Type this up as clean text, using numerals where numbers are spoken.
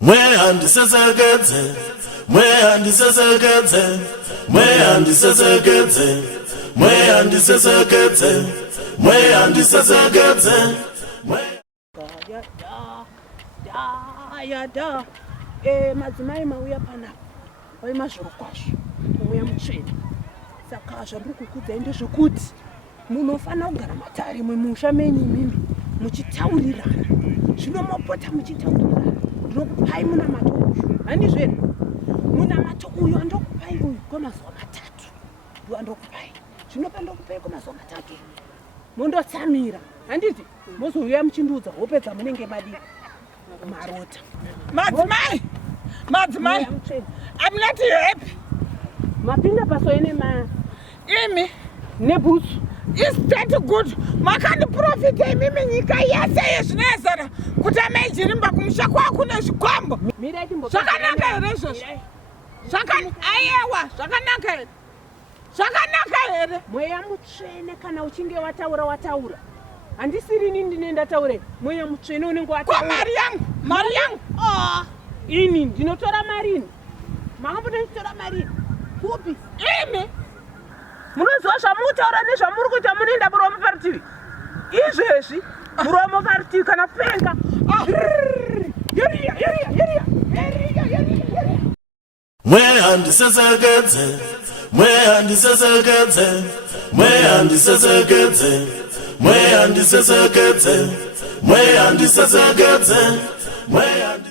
Mwehandisasakadze, mwehandisasakadze, mwehandisasakadze, mwehandisasakadze, mwehandisasakadze. Da madzimai mauya panapa vaima zviro kwazvo mauya mutsvene. Saka zvandiri kukuudzai ndezvekuti munofanira kugara matare mumusha menyu imimi muchitaurirana. Zvino mopota muchitaurirana. Ndinokupai munamato uyu, handizvenu? Munamato uyu andokupai uyu kwemazuva matatu. Ndiwo andokupai. Zvino pandokupai kwemazuva matatu mondotsamira, handiti? Mozouya muchindiudza hope dzamunenge madii marota. Madzimai, I'm not happy. Mapinda pasoene imi nebhutsu. Is that good? Makandi profit imimi nyika yese yezvinezara kuti amaijirimba kumusha kwako nezvikwambo. Zvakanaka here izvozvo? Aiwa, zvakanaka here? Zvakanaka here? Mweya mutsvene kana uchinge wataura. Handisiri nini ndinenda taure. Mweya mutsvene unenge wataura. Kwa mari yangu. Ini ndinotora marini. Makamboti nditora marini. Kupi? Imi munoziva zvamutaura nezvamuri kuita munoenda muromo parutivi. Izvezvi muromo parutivi kana kupenga. Mwehandisasakadze, mwehandisasakadze, mwehandisasakadze, mwehandisasakadze, mwehandisasakadze, mwehandisasakadze.